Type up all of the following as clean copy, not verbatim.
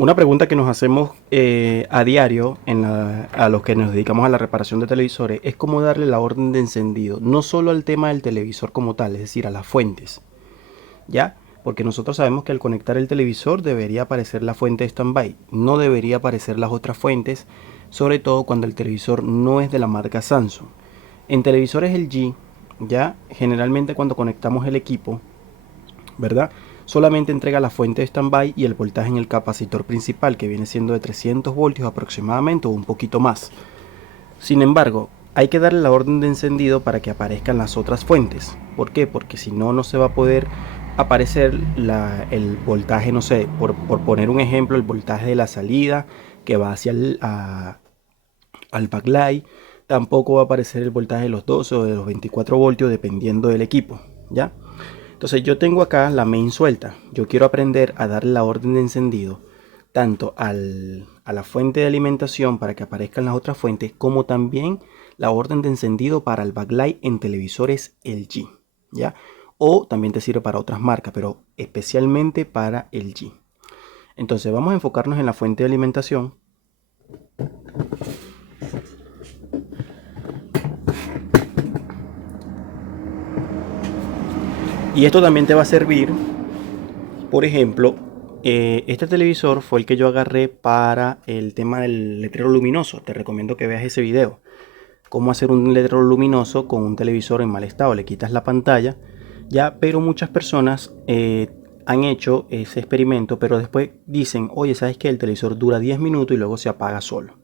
Una pregunta que nos hacemos a diario a los que nos dedicamos a la reparación de televisores es cómo darle la orden de encendido, no solo al tema del televisor como tal, es decir, a las fuentes, ¿ya? Porque nosotros sabemos que al conectar el televisor debería aparecer la fuente de standby, no debería aparecer las otras fuentes, sobre todo cuando el televisor no es de la marca Samsung. En televisores LG, ya generalmente cuando conectamos el equipo, ¿verdad? Solamente entrega la fuente de standby y el voltaje en el capacitor principal, que viene siendo de 300 voltios aproximadamente o un poquito más. Sin embargo, hay que darle la orden de encendido para que aparezcan las otras fuentes. ¿Por qué? Porque si no, no se va a poder aparecer el voltaje, no sé, por poner un ejemplo, el voltaje de la salida que va hacia al backlight. Tampoco va a aparecer el voltaje de los 12 o de los 24 voltios dependiendo del equipo, ¿ya? Entonces yo tengo acá la main suelta. Yo quiero aprender a darle la orden de encendido tanto a la fuente de alimentación para que aparezcan las otras fuentes, como también la orden de encendido para el backlight en televisores LG, ¿ya? O también te sirve para otras marcas, pero especialmente para LG. Entonces vamos a enfocarnos en la fuente de alimentación. Y esto también te va a servir, por ejemplo, este televisor fue el que yo agarré para el tema del letrero luminoso. Te recomiendo que veas ese video. Cómo hacer un letrero luminoso con un televisor en mal estado. Le quitas la pantalla, ya, pero muchas personas han hecho ese experimento, pero después dicen, oye, ¿sabes qué? El televisor dura 10 minutos y luego se apaga solo.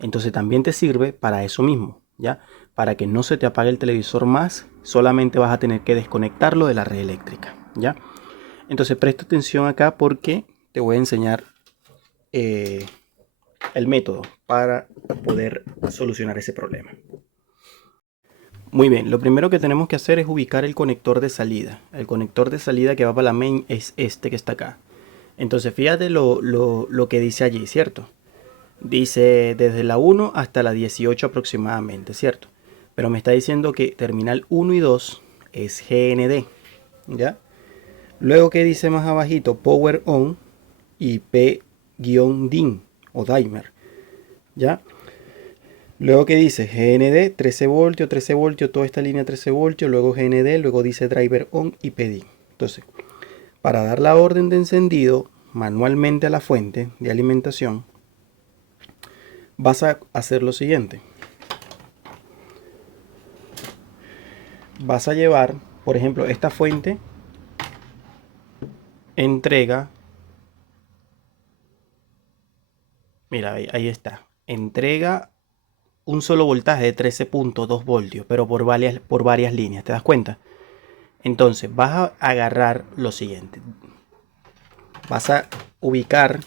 Entonces también te sirve para eso mismo, ¿ya? Para que no se te apague el televisor más, solamente vas a tener que desconectarlo de la red eléctrica, ¿ya? Entonces presta atención acá porque te voy a enseñar eh, el método para poder solucionar ese problema. Muy bien, lo primero que tenemos que hacer es ubicar el conector de salida. El conector de salida que va para la main es este que está acá. Entonces fíjate lo que dice allí, ¿cierto? Dice desde la 1 hasta la 18 aproximadamente, ¿cierto? Pero me está diciendo que terminal 1 y 2 es GND, ¿ya? Luego que dice más abajito Power On y P-DIN o Dimer, ¿ya? Luego que dice GND 13 voltios, toda esta línea 13 voltios, luego GND, luego dice Driver On y PDIN. Entonces, para dar la orden de encendido manualmente a la fuente de alimentación, vas a hacer lo siguiente. Vas a llevar, por ejemplo, esta fuente entrega, mira, ahí está, entrega un solo voltaje de 13.2 voltios, pero por varias líneas, ¿te das cuenta? Entonces vas a agarrar lo siguiente. Vas a ubicar,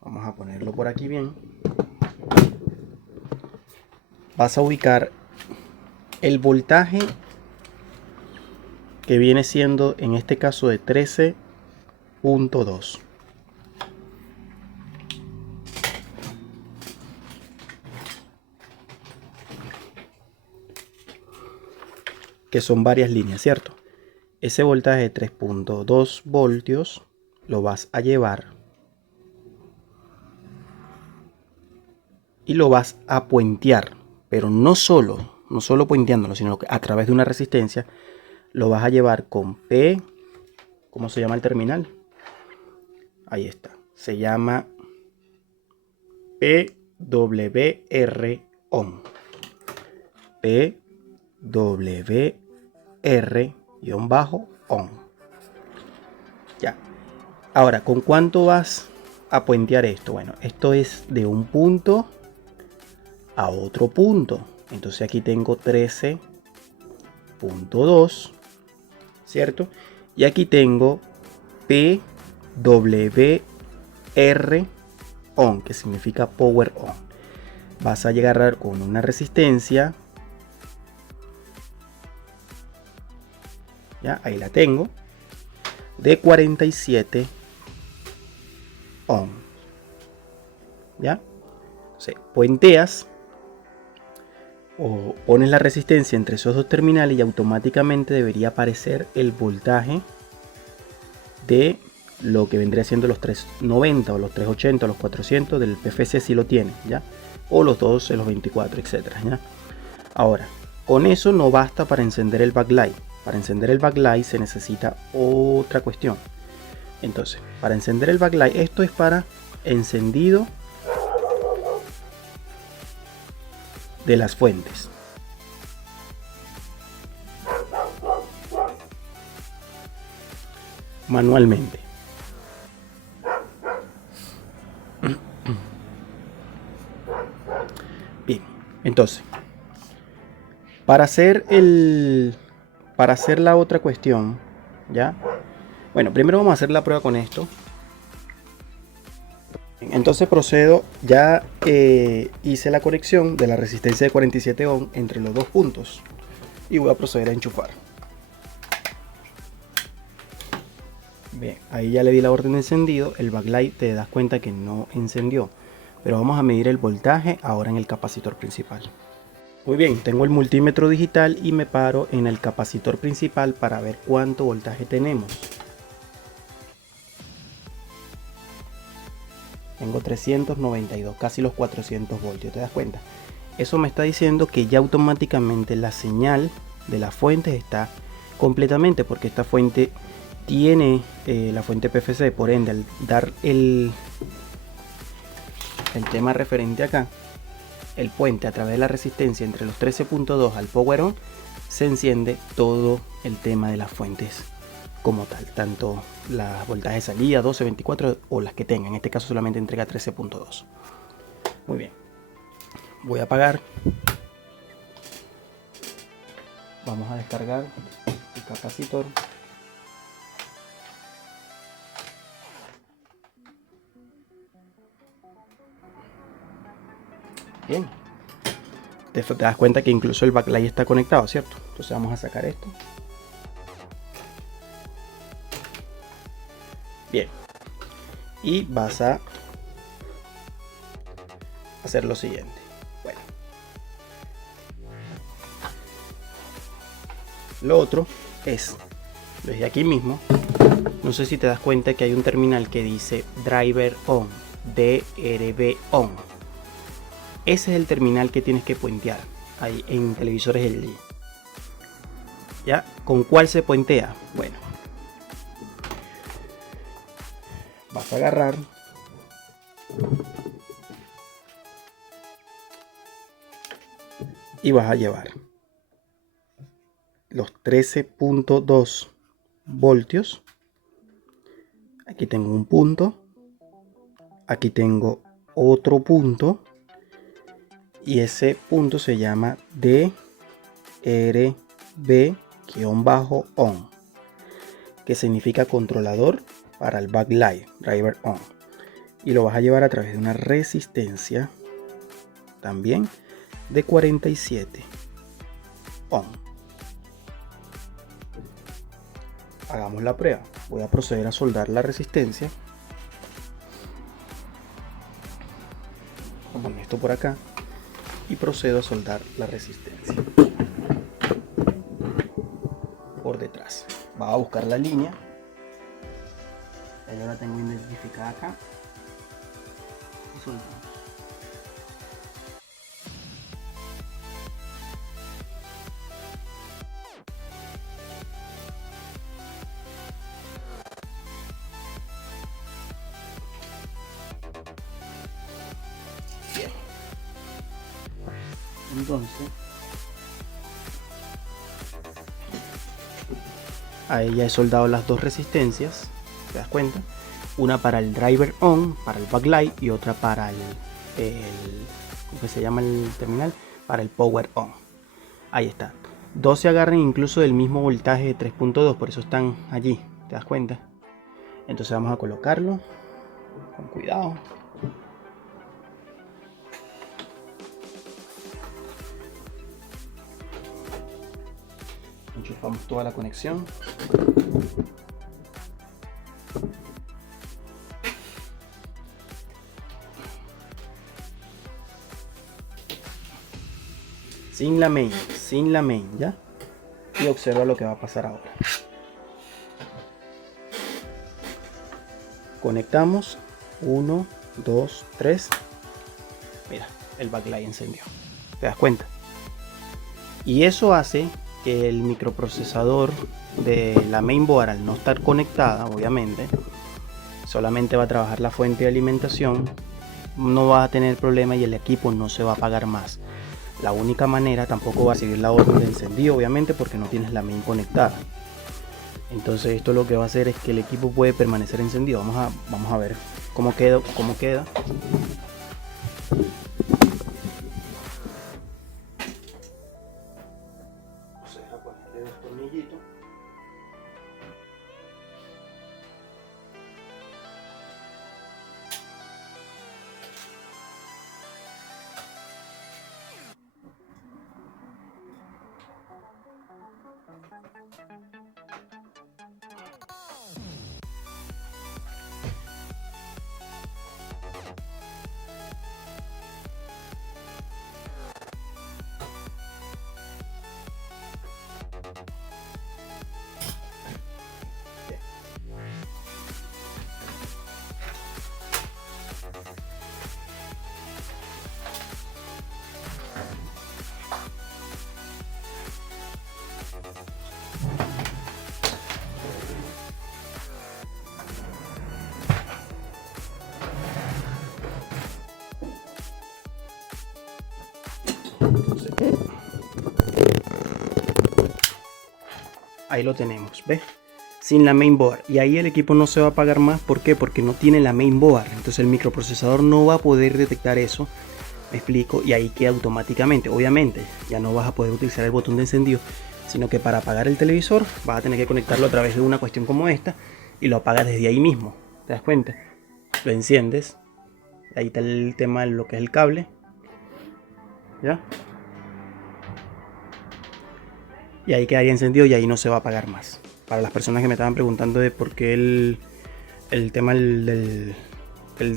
vamos a ponerlo por aquí bien. Vas a ubicar el voltaje que viene siendo en este caso de 13.2. Que son varias líneas, ¿cierto? Ese voltaje de 3.2 voltios lo vas a llevar y lo vas a puentear, pero no solo puenteándolo, sino que a través de una resistencia lo vas a llevar con P, ¿cómo se llama el terminal? Ahí está, se llama PWR ON. PWR-ON. Ya. Ahora, ¿con cuánto vas a puentear esto? Bueno, esto es de un punto a otro punto. Entonces aquí tengo 13.2, ¿cierto? Y aquí tengo PWR ON, que significa Power On. Vas a llegar con una resistencia. Ya, ahí la tengo. De 47 ohms. ¿Ya? Entonces, puenteas o pones la resistencia entre esos dos terminales y automáticamente debería aparecer el voltaje de lo que vendría siendo los 390 o los 380 o los 400 del PFC si lo tiene, ¿ya? O los 12, los 24, etcétera, ¿ya? Ahora, con eso no basta para encender el backlight. Para encender el backlight se necesita otra cuestión. Entonces, para encender el backlight, esto es para encendido de las fuentes. Manualmente. Bien, entonces, para hacer la otra cuestión, ¿ya? Bueno, primero vamos a hacer la prueba con esto. Entonces procedo, ya hice la conexión de la resistencia de 47 ohm entre los dos puntos y voy a proceder a enchufar. Bien, ahí ya le di la orden de encendido. El backlight te das cuenta que no encendió, pero vamos a medir el voltaje ahora en el capacitor principal. Muy bien, tengo el multímetro digital y me paro en el capacitor principal para ver cuánto voltaje tenemos. Tengo 392, casi los 400 voltios, ¿te das cuenta? Eso me está diciendo que ya automáticamente la señal de la fuente está completamente, porque esta fuente tiene la fuente PFC, por ende al dar el tema referente acá, el puente a través de la resistencia entre los 13.2 al power on, se enciende todo el tema de las fuentes como tal, tanto las voltajes de salida 12, 24 o las que tengan. En este caso solamente entrega 13.2. Muy bien, voy a apagar, vamos a descargar el capacitor. Bien, te das cuenta que incluso el backlight está conectado, ¿cierto? Entonces vamos a sacar esto. Bien, y vas a hacer lo siguiente. Bueno, lo otro es desde aquí mismo, no sé si te das cuenta que hay un terminal que dice driver on, DRB on. Ese es el terminal que tienes que puentear ahí en televisores LG. ¿Ya? ¿Con cuál se puentea? Bueno, vas a agarrar y vas a llevar los 13.2 voltios. Aquí tengo un punto, aquí tengo otro punto y ese punto se llama DRB-on, que significa controlador para el backlight, driver on, y lo vas a llevar a través de una resistencia también de 47 ohm. Hagamos la prueba. Voy a proceder a soldar la resistencia. Pongo esto por acá y procedo a soldar la resistencia por detrás. Va a buscar la línea. Yo la tengo identificada acá y soldamos. Bien, entonces ahí ya he soldado las dos resistencias, ¿te das cuenta? Una para el driver on, para el backlight, y otra para ¿cómo se llama el terminal? Para el power on. Ahí está. Dos se agarran incluso del mismo voltaje de 3.2, por eso están allí, ¿te das cuenta? Entonces vamos a colocarlo con cuidado. Enchufamos toda la conexión. Sin la main, ¿ya? Y observa lo que va a pasar ahora. conectamos, 1, 2, 3, mira, el backlight encendió, ¿te das cuenta? Y eso hace que el microprocesador de la mainboard, al no estar conectada, obviamente, solamente va a trabajar la fuente de alimentación, no va a tener problema y el equipo no se va a apagar más. La única manera, tampoco va a seguir la orden de encendido, obviamente, porque no tienes la main conectada. Entonces esto lo que va a hacer es que el equipo puede permanecer encendido. Vamos a ver cómo queda. Ponerle el tornillito. Entonces, ahí lo tenemos, ¿ves? Sin la mainboard, y ahí el equipo no se va a apagar más. ¿Por qué? Porque no tiene la mainboard, entonces el microprocesador no va a poder detectar eso, me explico, y ahí queda automáticamente. Obviamente ya no vas a poder utilizar el botón de encendido, sino que para apagar el televisor vas a tener que conectarlo a través de una cuestión como esta y lo apagas desde ahí mismo, ¿te das cuenta? Lo enciendes, ahí está el tema de lo que es el cable, ¿ya? Y ahí quedaría encendido y ahí no se va a apagar más. Para las personas que me estaban preguntando de por qué el tema del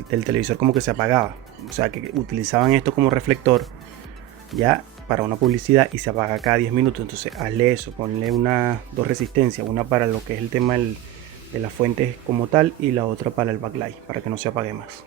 televisor como que se apagaba, o sea que utilizaban esto como reflector ya para una publicidad y se apaga cada 10 minutos, entonces hazle eso, ponle dos resistencias, una para lo que es el tema de las fuentes como tal y la otra para el backlight, para que no se apague más.